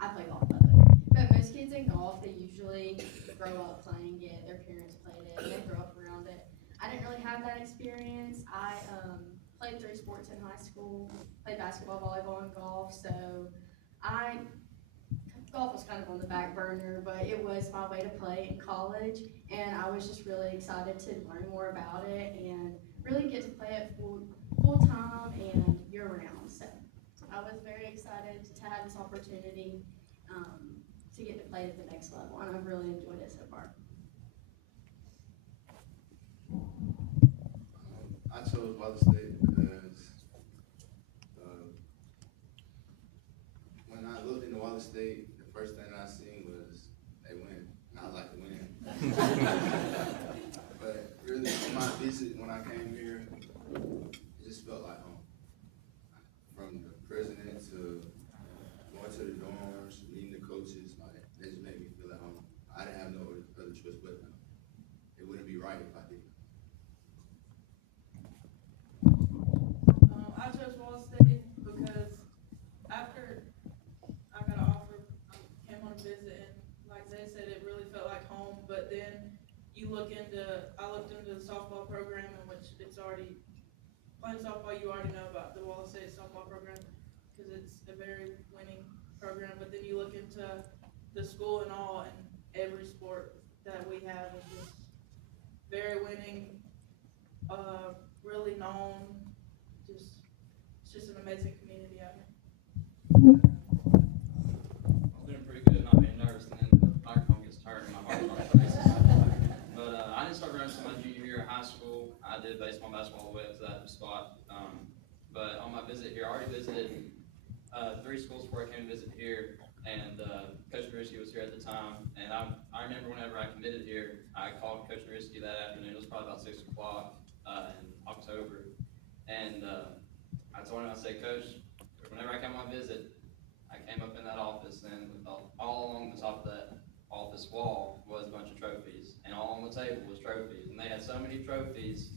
I play golf, by the way. But most kids in golf, they usually grow up playing it. Their parents played it. They grow up around it. I didn't really have that experience. I played 3 sports in high school. Played basketball, volleyball, and golf. So I golf was kind of on the back burner, but it was my way to play in college, and I was just really excited to learn more about it and really get to play it full time and year round. So I was very excited to have this opportunity to get to play at the next level, and I've really enjoyed it so far. I chose Wallace State because when I looked into Wallace State, the first thing I seen was they win, and I like to win. But really, on my visit when I came here, it just felt like home. From the president to going to the dorms, meeting the coaches, like they just made me feel at home. I didn't have no other choice but them. It wouldn't be right if I didn't. I chose Wallace State because after I got an offer, I came on a visit, and like Zay said, it really felt like home. But then I looked into the softball program, in which it's already, playing softball, you already know about the Wallace State softball program, because it's a very winning program. But then you look into the school and all, and every sport that we have is just very winning, really known, it's just an amazing community out here. I was doing pretty good, not being nervous, and then the microphone gets tired and my heart starts racing. But I didn't start running until my junior year of high school. I did baseball and basketball all the way up to that spot. But on my visit here, I already visited 3 schools before I came to visit here, and Coach Norisky was here at the time. And I remember whenever I committed here, I called Coach Norisky that afternoon. It was probably about 6 o'clock in October. And I told him, I said, Coach, whenever I came on my visit, I came up in that office, and all along the top of that office wall was a bunch of trophies, and all on the table was trophies, and they had so many trophies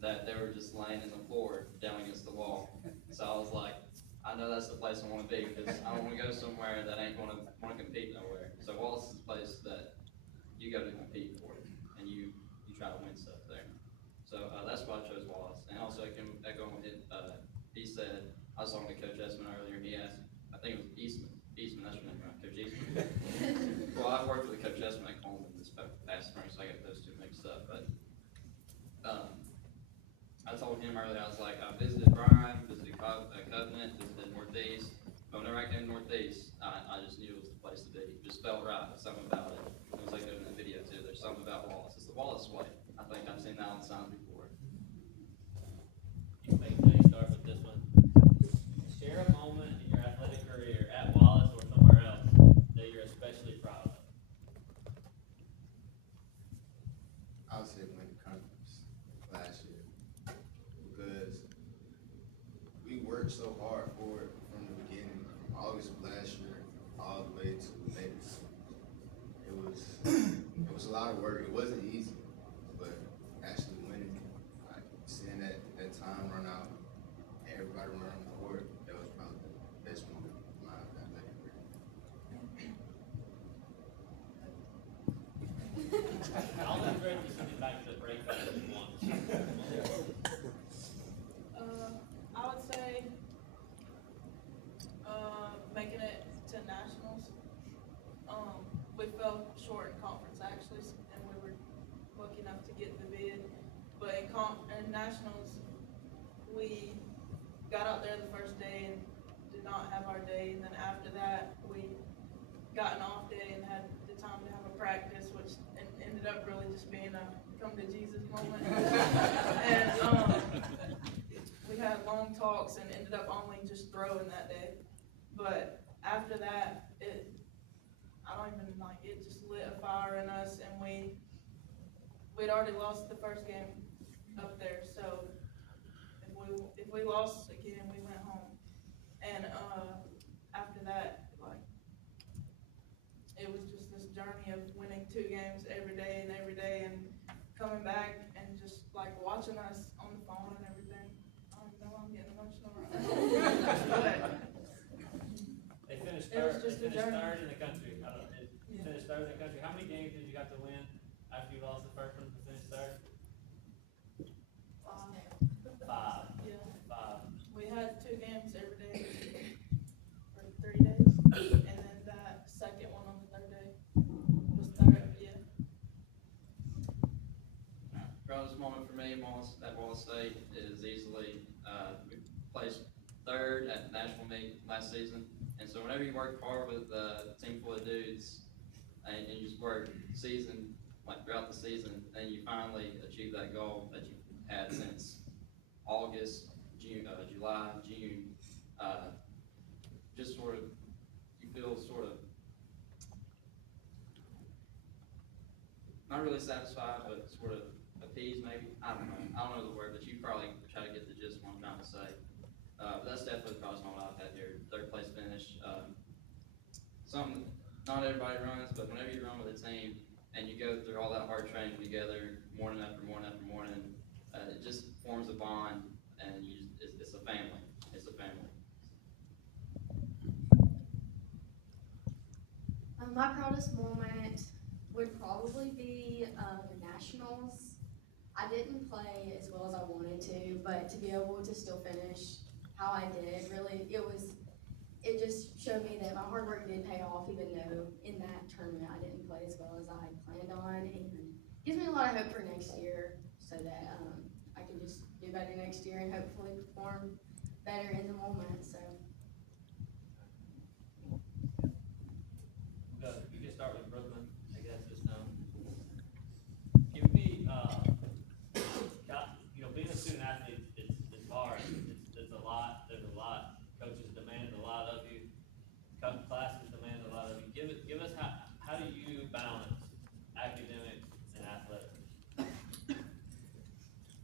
that they were just laying in the floor down against the wall. So I was like, I know that's the place I want to be, because I don't want to go somewhere that ain't going to want to compete nowhere. So Wallace is the place that you go to compete for, and you try to win stuff there. So that's why I chose Wallace. And also I can echo what he said. I was talking to Coach Esmond earlier, and he asked, I think it was Eastman, that's your name, right? Coach Eastman. Well, I've worked with Coach Esmond at Coleman this past spring, so I got those two mixed up. But I told him earlier, I was like, I visited Bryan, visited Covenant, visited Northeast. But whenever I came to Northeast, I just knew it was the place to be. It just felt right. There's something about it. It was like in the video too. There's something about Wallace. It's the Wallace way. I think I've seen that on signs before. Let me start with this one. Share a moment in your athletic career at Wallace or somewhere else that you're especially proud of. I would say win the conference last year because we worked so hard for it from the beginning, from August of last year all the way to May. It was a lot of work. It wasn't easy, but actually winning, like seeing that time run out, everybody run on the court, that was probably the best moment of my athletic career. I'll encourage you to get back to the break back if you want. I would say making it to nationals. We fell short in conference actually, and we were lucky enough to get the bid. But in nationals, we got out there the first day and did not have our day, and then after that, we got an off day and had the time to have a practice, which ended up really just being a come to Jesus moment. And we had long talks and ended up only just throwing that day. But after that, it just lit a fire in us, and we'd already lost the first game up there, so if we lost again, we went home. And after that, like, it was just this journey of winning 2 games every day and coming back and just like watching us on the phone and everything. I don't know, I'm getting emotional right now. But They finished It was third, just they a finished journey. third in the country. I don't, Yeah. finished third in the country. How many games did you have to win after you lost the first one to finish third? Five. Yeah, Five. we had 2 games every day for 3 days, and then that second one on the third day was third, yeah. Proudest moment for me, at Wallace State is easily, we placed third at the national meet last season. And so whenever you work hard with a team full of dudes and you just work season, like throughout the season, and you finally achieve that goal that you had since August, July, June, just sort of, you feel sort of, not really satisfied, but sort of appeased maybe. I don't know the word, but you probably try to get the gist of what I'm trying to say. But that's definitely the proudest moment I've had here. Third place finish. Something not everybody runs, but whenever you run with a team and you go through all that hard training together, morning after morning after morning, it just forms a bond, and it's a family. It's a family. My proudest moment would probably be the nationals. I didn't play as well as I wanted to, but to be able to still finish how I did, really, it just showed me that my hard work did pay off, even though in that tournament I didn't play as well as I had planned on, and gives me a lot of hope for next year, so that I can just do better next year and hopefully perform better in the moment. So. We can start with Brooklyn, I guess, this time. Give me, being a student athlete, it's hard. It's a lot. There's a lot. Coaches demand a lot of you. Classes demand a lot of you. Give us how do you balance academics and athletics?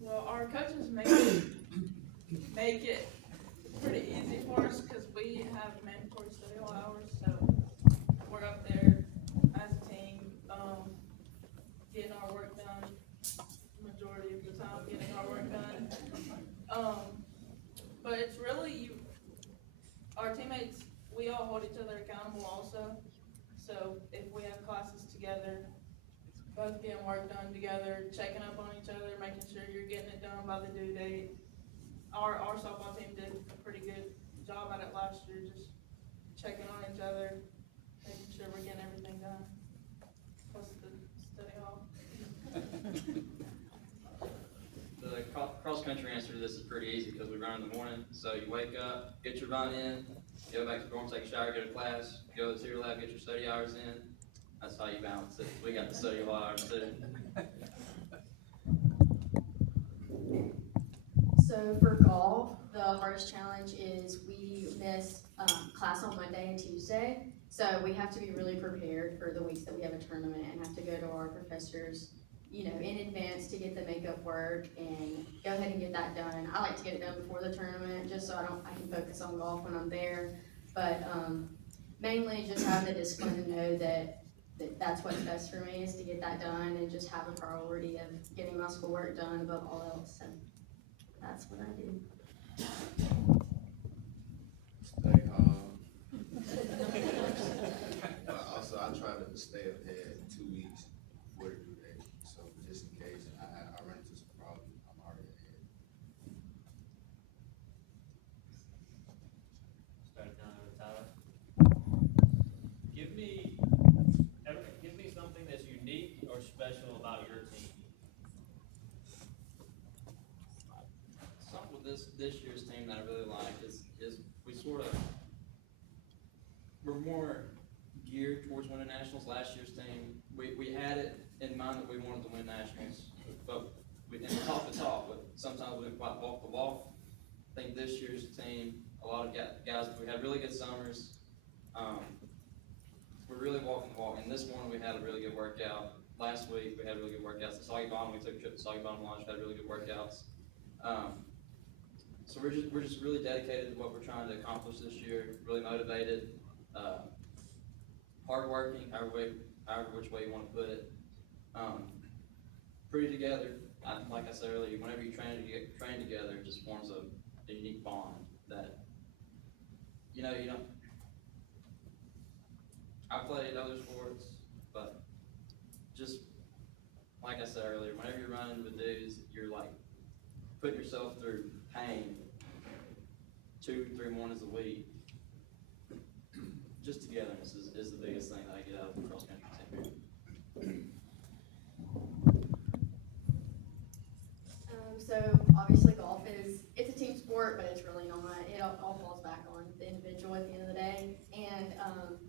Well, our coaches make it pretty easy for us, because we have mandatory study hall hours, so we're up there as a team, getting our work done, majority of the time getting our work done. But it's really our teammates, we all hold each other accountable also. So if we have classes together, both getting work done together, checking up on each other, making sure you're getting it done by the due date. Our softball team did a pretty good job at it last year, just checking on each other, making sure we're getting everything done. Plus the study hall. The cross-country answer to this is pretty easy because we run in the morning. So you wake up, get your run in, go back to the dorm, take a shower, go to class, go to the theater lab, get your study hours in. That's how you balance it. We got the study hours too. So for golf, the hardest challenge is we miss class on Monday and Tuesday. So we have to be really prepared for the weeks that we have a tournament and have to go to our professors, in advance to get the makeup work and go ahead and get that done. I like to get it done before the tournament just so I can focus on golf when I'm there. But mainly just have the discipline to know that that's what's best for me, is to get that done and just have a priority of getting my schoolwork done above all else. So that's what I do. Stay home. But also, I try to stay ahead 2 weeks before the due date. So just in case I run into some problems, I'm already ahead. Start down there with Tyler. Give me something that's unique or special about your team. Something with this year's team that I really like is we're more geared towards winning nationals. Last year's team, we had it in mind that we wanted to win nationals, but we didn't talk the talk, but sometimes we didn't quite walk the walk. I think this year's team, a lot of guys, we had really good summers. We're really walking the walk, and this morning we had a really good workout. Last week we had really good workouts. The Soggy Bottom, we took a trip to Soggy Bottom Lodge, had really good workouts. So we're just really dedicated to what we're trying to accomplish this year. Really motivated, hardworking, however which way you want to put it. Pretty together. Like I said earlier, whenever you train together, it just forms a unique bond that you don't. I played other sports, but just like I said earlier, whenever you're running with dudes, you're like putting yourself through pain 2-3 mornings a week. Just togetherness is the biggest thing that I get out of the cross country team. So obviously golf it's a team sport, but it's really not. It all falls back on the individual at the end of the day. And,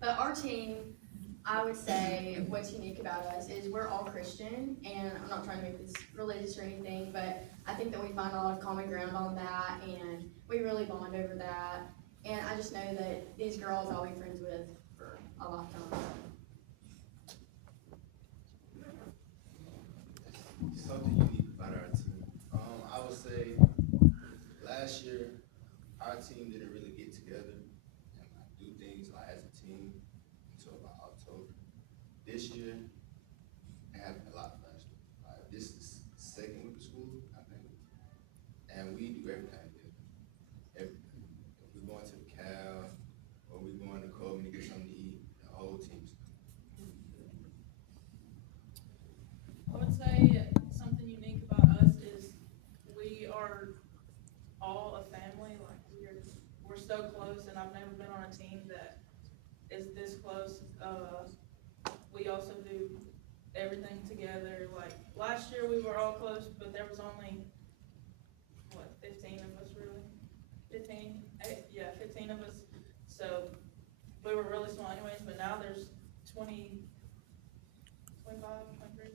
but our team, I would say what's unique about us is we're all Christian, and I'm not trying to make this religious or anything, but I think that we find a lot of common ground on that, and we really bond over that. And I just know that these girls I'll be friends with for a lifetime. Something unique about our team. I would say last year our team didn't really get together and like do things like as a team until about October. This year it happened a lot faster. This is the second week of school, I think, and we do everything together. Everything. If we're going to the Cal or we're going to Coleman to get something to eat, the whole team's I would say something unique about us is we are all a family, like we're so close, and I've never been on a team that is this close. We also do everything together, like last year we were all close, but there was only, 15 of us really? 15, yeah, 15 of us, so we were really small anyways, but now there's 20, 25, 23,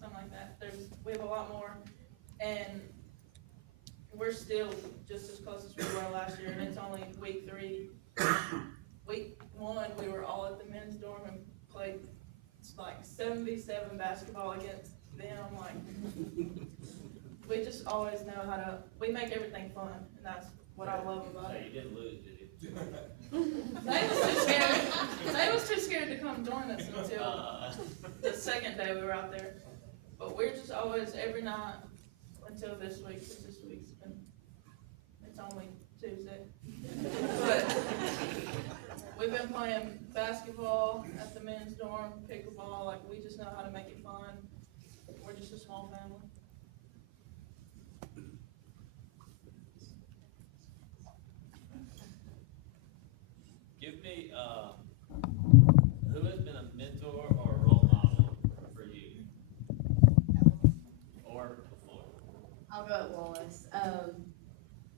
something like that. We have a lot more, and we're still just as close as we were last year, and it's only week 3. Week 1, we were all at the men's dorm and played like 7v7 basketball against them. Like, we just always know how to, we make everything fun, and that's what I love about So it. you didn't lose, did you? They was too scared to come join us until the second day we were out there. But we're just always, every night, until this week, 'cause this week's been, it's only Tuesday. But we've been playing basketball at the men's dorm, pickleball, like, we just know how to make it fun. We're just a small family. Give me, who has been a mentor or a role model for you? Or before? I'll go at Wallace.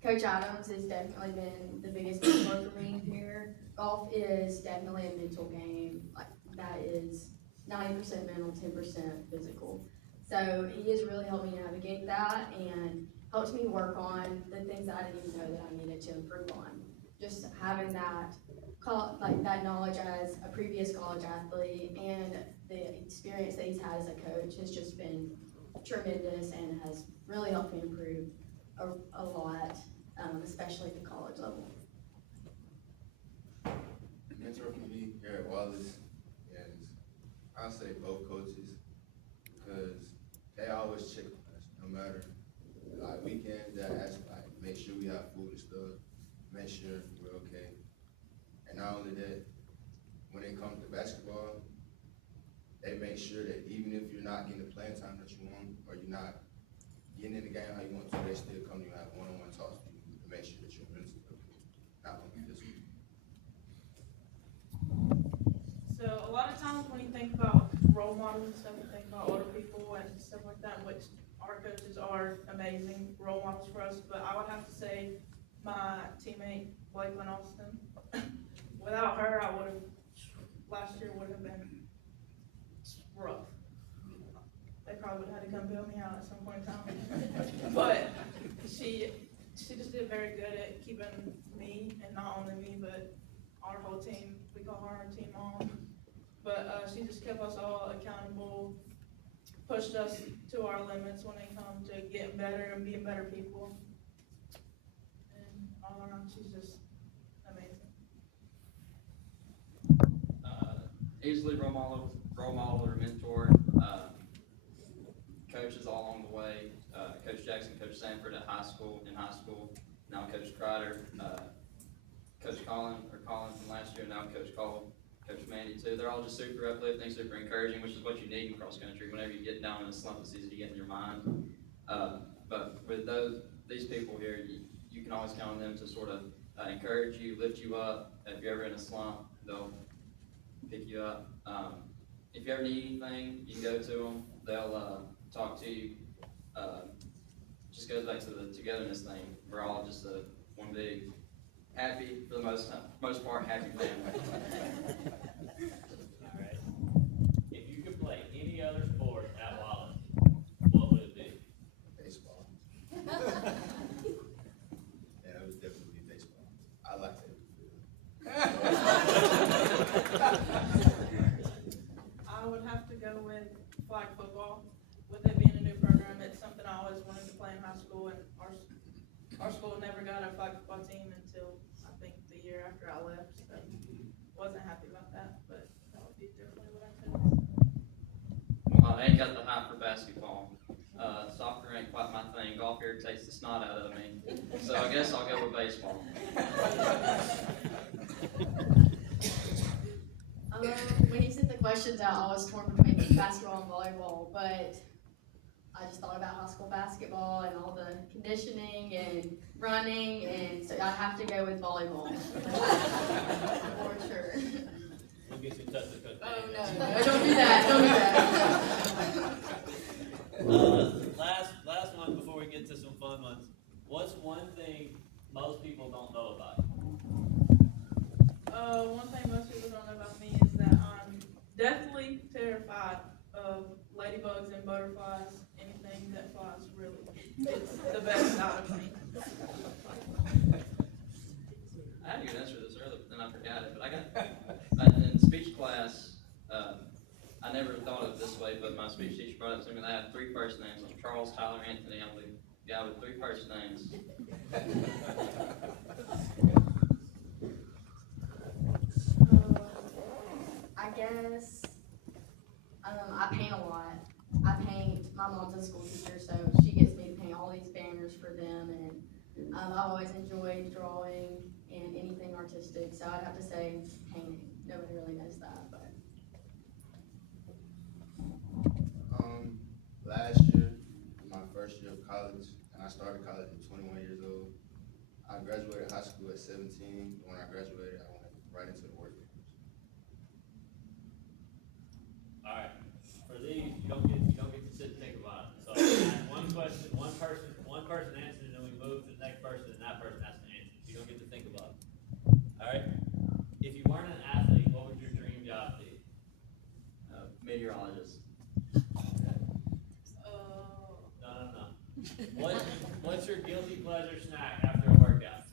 Coach Adams has definitely been the biggest mentor for me here. Golf is definitely a mental game. Like, that is 90% mental, 10% physical. So he has really helped me navigate that and helped me work on the things that I didn't even know that I needed to improve on. Just having that that knowledge as a previous college athlete and the experience that he's had as a coach has just been tremendous and has really helped me improve a lot, especially at the college level. mentor for me here at Wallace is, I'll say both coaches, because they always check on us, no matter, like, weekends, they ask, like, make sure we have food and stuff, make sure we're okay. And not only that, when it comes to basketball, they make sure that even if you're not getting the playing time that you want, or you're not getting in the game how you want to, they still come to you and have one-on-one talks with you to make sure that you're mentally okay, not only physically. So a lot of times when you think about role models and stuff, you think about older people and stuff like that, which our coaches are amazing role models for us, but I would have to say my teammate, Blakely Austin. Without her, last year would have been rough. They probably would have had to come bail me out at some point in time. But she just did very good at keeping me, and not only me, but our whole team. We call her our team mom. But she just kept us all accountable, pushed us to our limits when it comes to getting better and being better people. And all around, she's just amazing. Easily role model or mentor, coaches all along the way, Coach Jackson, Coach Sanford in high school, now Coach Crider, Colin from last year, now Coach Cole, Coach Manny need to. They're all just super uplifting, super encouraging, which is what you need in cross country. Whenever you get down in a slump, it's easy to get in your mind. But with these people here, you can always count on them to sort of encourage you, lift you up. If you're ever in a slump, they'll pick you up. If you ever need anything, you can go to them. They'll talk to you. Just goes back to the togetherness thing. We're all just one big, happy, for the most part, happy family. Alright. If you could play any other sport at Wallace, what would it be? Baseball. Yeah, it would definitely be baseball. I like that. I would have to go with flag football. With it being a new program, it's something I always wanted to play in high school, and our school never got a flag football team until I think the year after I left, so wasn't happy about that, but that would be definitely what I chose. Well, I ain't got the hype for basketball. Soccer ain't quite my thing. Golf here takes the snot out of me. So I guess I'll go with baseball. When he sent the questions out, I was torn between basketball and volleyball, but I just thought about high school basketball and all the conditioning and running, and so I have to go with volleyball. For sure. We'll get you in touch with Coach Oh, Daniels. no, don't do that, don't do that. Last one before we get to some fun ones. What's one thing most people don't know about you? One thing most people don't know about me is that I'm deathly terrified of ladybugs and butterflies. Anything that flies, really. It's the best out of me. I had a good answer to this earlier, but then I forgot it. But I got in speech class. I never thought of it this way, but my speech teacher brought it to me. And I have three first names. I'm Charles, Tyler, Anthony. I'm the guy with three first names. I guess, I paint a lot. My mom's a school teacher, so she gets me to paint all these banners for them, and I've always enjoyed drawing and anything artistic, so I'd have to say painting. Nobody really knows that, but. Last year, my first year of college, and I started college at 21 years old. I graduated high school at 17. When I graduated, I went right into the workforce. Alright, for these, you don't get to sit and think about it. So, I ask one question, one person answers, and then we move to the next person, and that person has to answer. You don't get to think about it. Alright? If you weren't an athlete, what would your dream job be? Meteorologist. No. What's your guilty pleasure snack after a workout?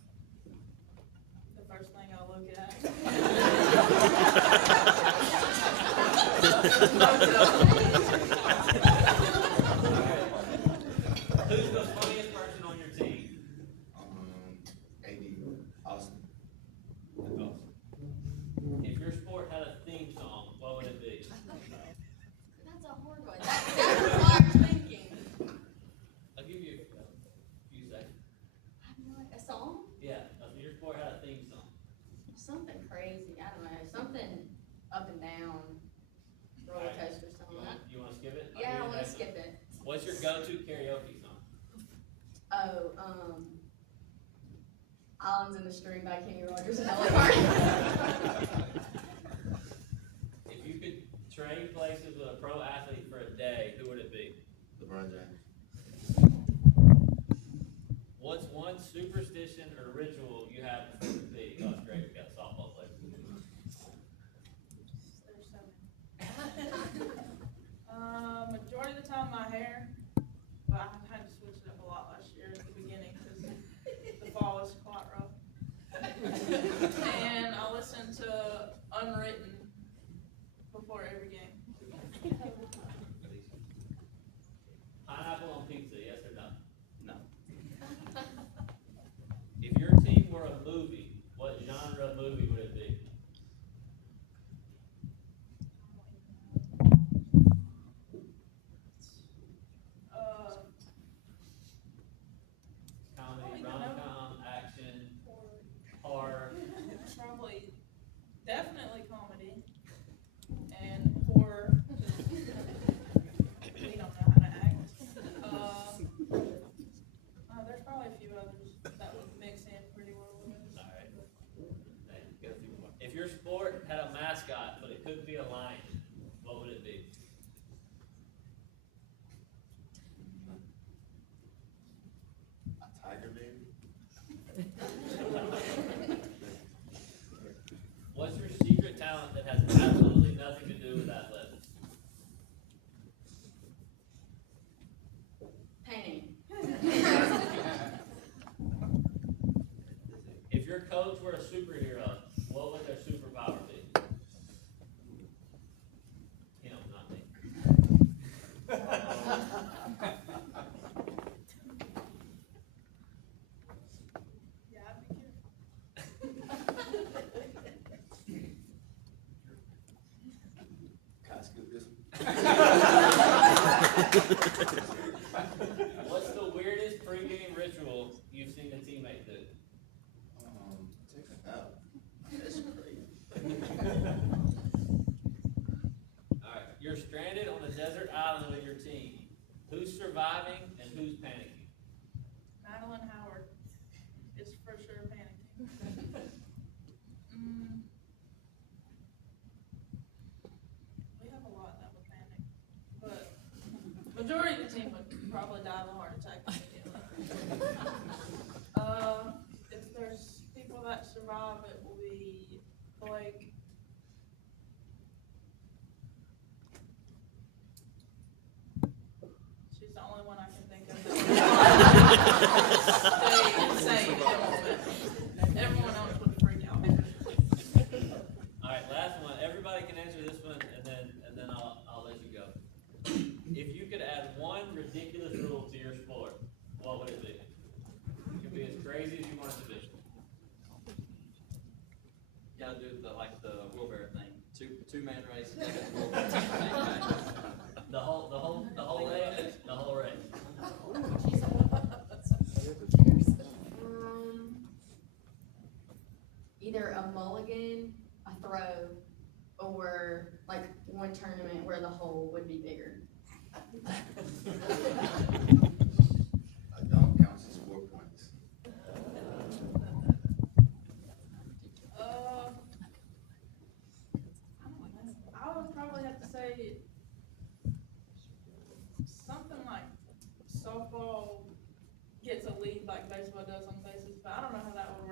The first thing I look at. Who's the funniest person on your team? AD, Austin. That's awesome. If your sport had a theme song, what would it be? That's a hard one. That requires thinking. I'll give you a few seconds. I have no idea. A song? Yeah, if your sport had a theme song. Something crazy. I don't know. Something up and down. Roller coaster song. You wanna skip it? I'll Yeah, give I you wanna that. skip it. What's your go-to karaoke song? Oh, Islands in the Stream by Kenny Rogers and Ella Carter. If you could trade places with a pro athlete for a day, who would it be? LeBron James. What's one superstition or ritual you have before the big? Oh, it's great, we got a softball player. There's so many. Majority of the time my hair, but I had to switch it up a lot last year at the beginning because the fall was quite rough. And I listened to Unwritten before every game. Pineapple on pizza, yes or no? No. If your team were a movie, what genre of movie would it be? I don't Comedy, even know. rom-com, action, horror. couldn't be a lion, what would it be? A tiger, maybe? What's your secret talent that has absolutely nothing to do with athletics? Painting. If your coach were a superhero, what would their superpower be? Him, not me. Yeah, I'd be curious. Can I skip this one? What's the weirdest pregame ritual you've seen a teammate do? Take a nap. That's crazy. Alright, you're stranded on a desert island with your team. Who's surviving and who's panicking? Madeline Howard is for sure panicking. We have a lot that would panic, but majority of the team would probably die of a heart attack immediately. If there's people that survive, it will be Blake. She's the only one I can think of. Stay insane in the moment. Everyone else would freak out. Alright, last one. Everybody can answer this one and then I'll let you go. If you could add one ridiculous rule to your sport, what would it be? It could be as crazy as you want it to be. You gotta do the wheelbarrow thing, two-man race, you gotta do the wheelbarrow thing. The whole race? The whole race. Either a mulligan, a throw, or like one tournament where the hole would be bigger. A dunk counts as 4 points. I would probably have to say something like softball gets a lead like baseball does on bases, but I don't know how that would